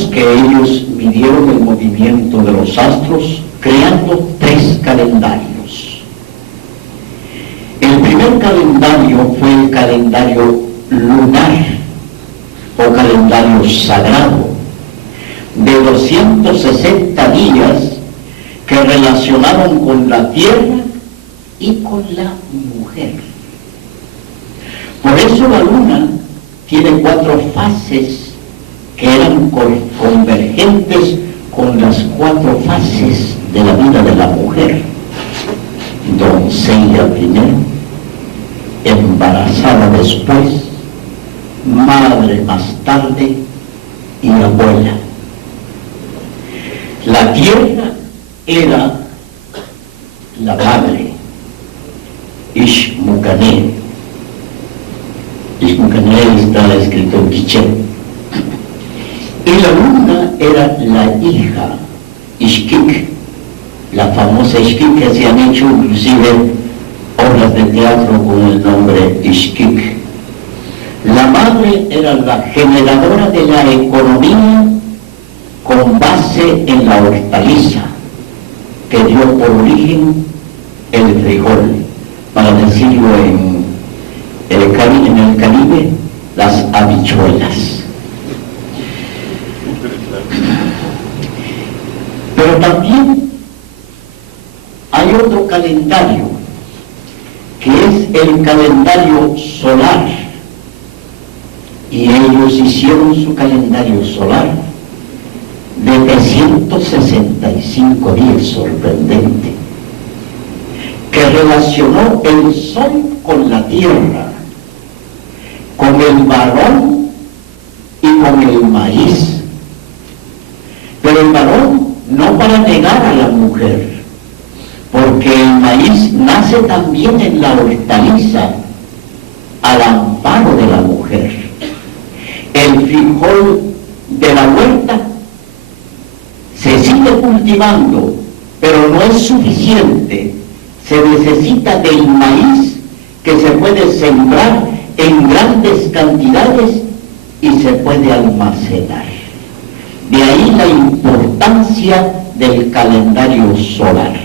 Sabemos que ellos midieron el movimiento de los astros creando 3 calendarios. El primer calendario fue el calendario lunar o calendario sagrado de 260 días que relacionaron con la tierra y con la mujer. Por eso la luna tiene 4 fases que eran convergentes con las 4 fases de la vida de la mujer. Doncella primero, embarazada después, madre más tarde y abuela. La tierra era la madre, Ishmucané. Ishmucané está escrito en quiché. Y la luna era la hija, Ixquic, la famosa Ixquic, que se han hecho inclusive obras de teatro con el nombre Ixquic. La madre era la generadora de la economía con base en la hortaliza, que dio por origen el frijol, para decirlo en el Caribe, las habichuelas. Pero también hay otro calendario, que es el calendario solar, y ellos hicieron su calendario solar de 365 días, sorprendente, que relacionó el sol con la tierra, con el varón y con el maíz. Pero el varón no para negar a la mujer, porque el maíz nace también en la hortaliza, al amparo de la mujer. El frijol de la huerta se sigue cultivando, pero no es suficiente. Se necesita del maíz, que se puede sembrar en grandes cantidades y se puede almacenar. De ahí la importancia del calendario solar.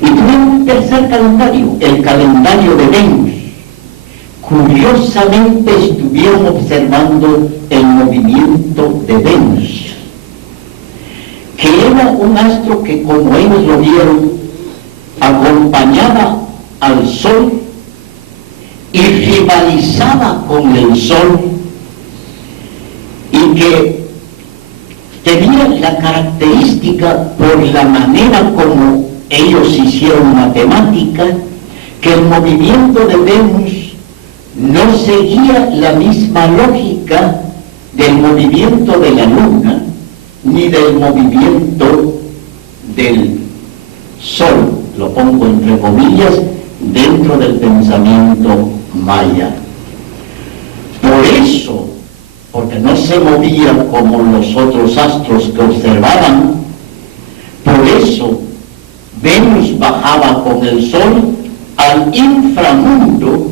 Y tuvimos un tercer calendario, el calendario de Venus. Curiosamente estuvieron observando el movimiento de Venus, que era un astro que, como ellos lo vieron, acompañaba al Sol y rivalizaba con el Sol, y que tenía la característica, por la manera como ellos hicieron matemática, que el movimiento de Venus no seguía la misma lógica del movimiento de la Luna ni del movimiento del Sol, lo pongo entre comillas, dentro del pensamiento maya. Por eso, porque no se movía como los otros astros que observaban, por eso Venus bajaba con el Sol al inframundo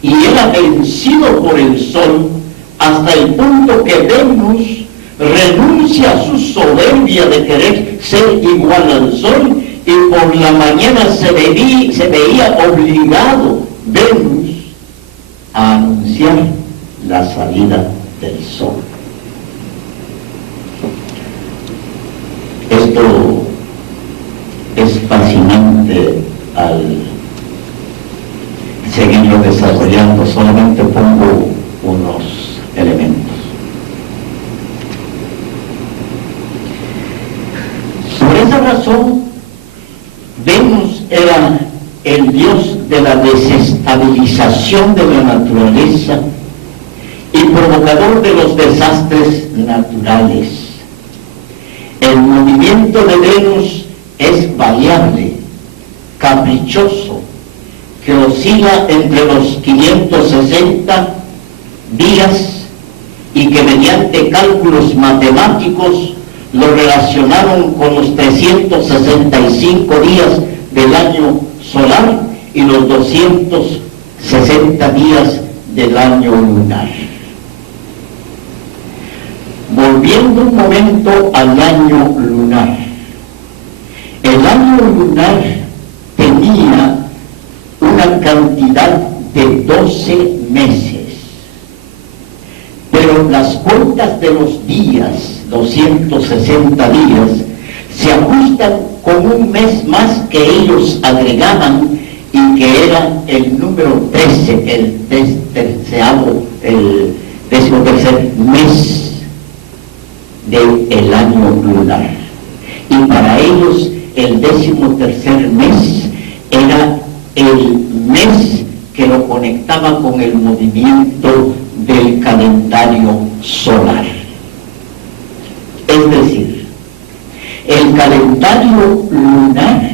y era vencido por el Sol, hasta el punto que Venus renuncia a su soberbia de querer ser igual al Sol, y por la mañana se veía obligado Venus a anunciar la salida del Sol. Esto es fascinante al seguirlo desarrollando. Solamente pongo unos elementos. Por esa razón, Venus era el dios de la desestabilización de la naturaleza y provocador de los desastres naturales. El movimiento de Venus es variable, caprichoso, que oscila entre los 560 días y que mediante cálculos matemáticos lo relacionaron con los 365 días del año solar y los 260 días del año lunar. Volviendo un momento al año lunar. El año lunar tenía una cantidad de 12 meses, pero las cuentas de los días, 260 días, se ajustan con un mes más que ellos agregaban y que era el número 13, el 13º mes del año lunar. Y para ellos el 13º mes era el mes que lo conectaba con el movimiento del calendario solar. Es decir, el calendario lunar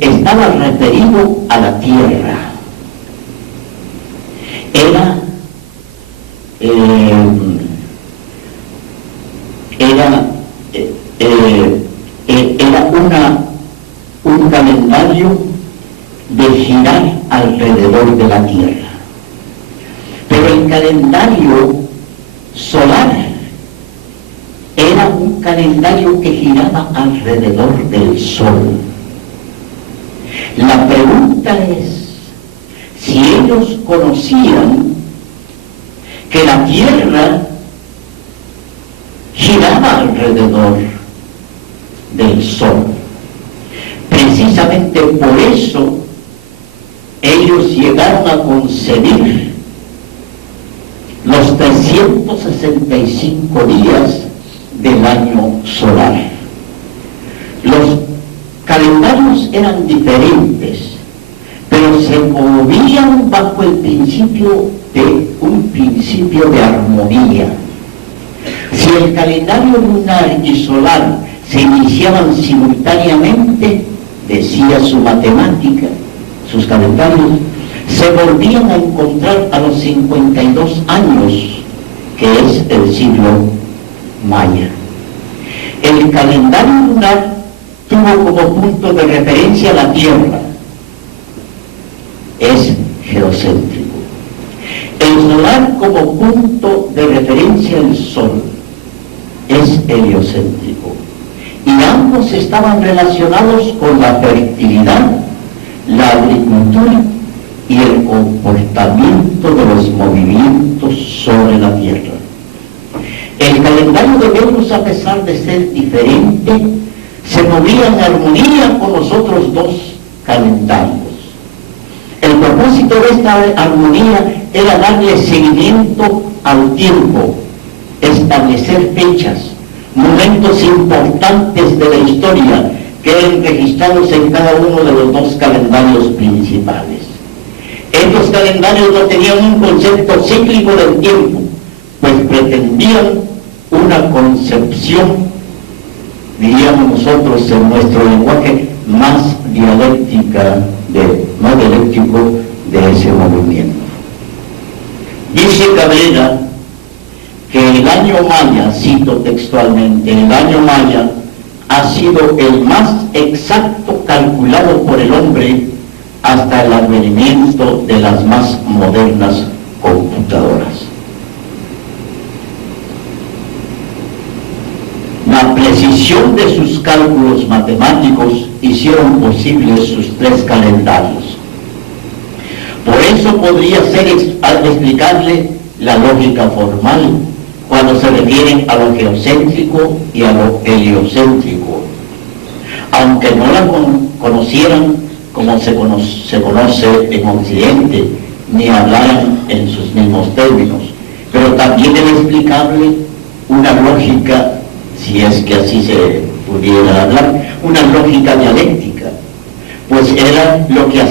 estaba referido a la Tierra. Era un calendario de girar alrededor de la Tierra. Pero el calendario solar era un calendario que giraba alrededor del Sol. La pregunta es si ellos conocían que la Tierra giraba alrededor del Sol. Precisamente por eso ellos llegaron a concebir los 365 días del año solar. Los calendarios eran diferentes, pero se movían bajo el principio de armonía. Si el calendario lunar y solar se iniciaban simultáneamente, decía su matemática, sus calendarios, se volvían a encontrar a los 52 años, que es el siglo maya. El calendario lunar tuvo como punto de referencia la Tierra, es geocéntrico. El solar como punto de referencia el Sol, es heliocéntrico. Y ambos estaban relacionados con la fertilidad, la agricultura y el comportamiento de los movimientos sobre la Tierra. El calendario de Venus, a pesar de ser diferente, se movía en armonía con los otros dos calendarios. El propósito de esta armonía era darle seguimiento al tiempo, establecer fechas, momentos importantes de la historia que eran registrados en cada uno de los dos calendarios principales. Estos calendarios no tenían un concepto cíclico del tiempo, pues pretendían una concepción, diríamos nosotros en nuestro lenguaje, más dialéctica, no dialéctico de ese movimiento. Dice Cabrera que el año maya, cito textualmente, el año maya ha sido el más exacto calculado por el hombre hasta el advenimiento de las más modernas computadoras. La precisión de sus cálculos matemáticos hicieron posibles sus tres calendarios. Por eso podría ser explicarle la lógica formal cuando se refieren a lo geocéntrico y a lo heliocéntrico, aunque no la conocieran como se conoce en Occidente, ni hablaran en sus mismos términos, pero también era explicable una lógica, si es que así se pudiera hablar, una lógica dialéctica, pues era lo que hacía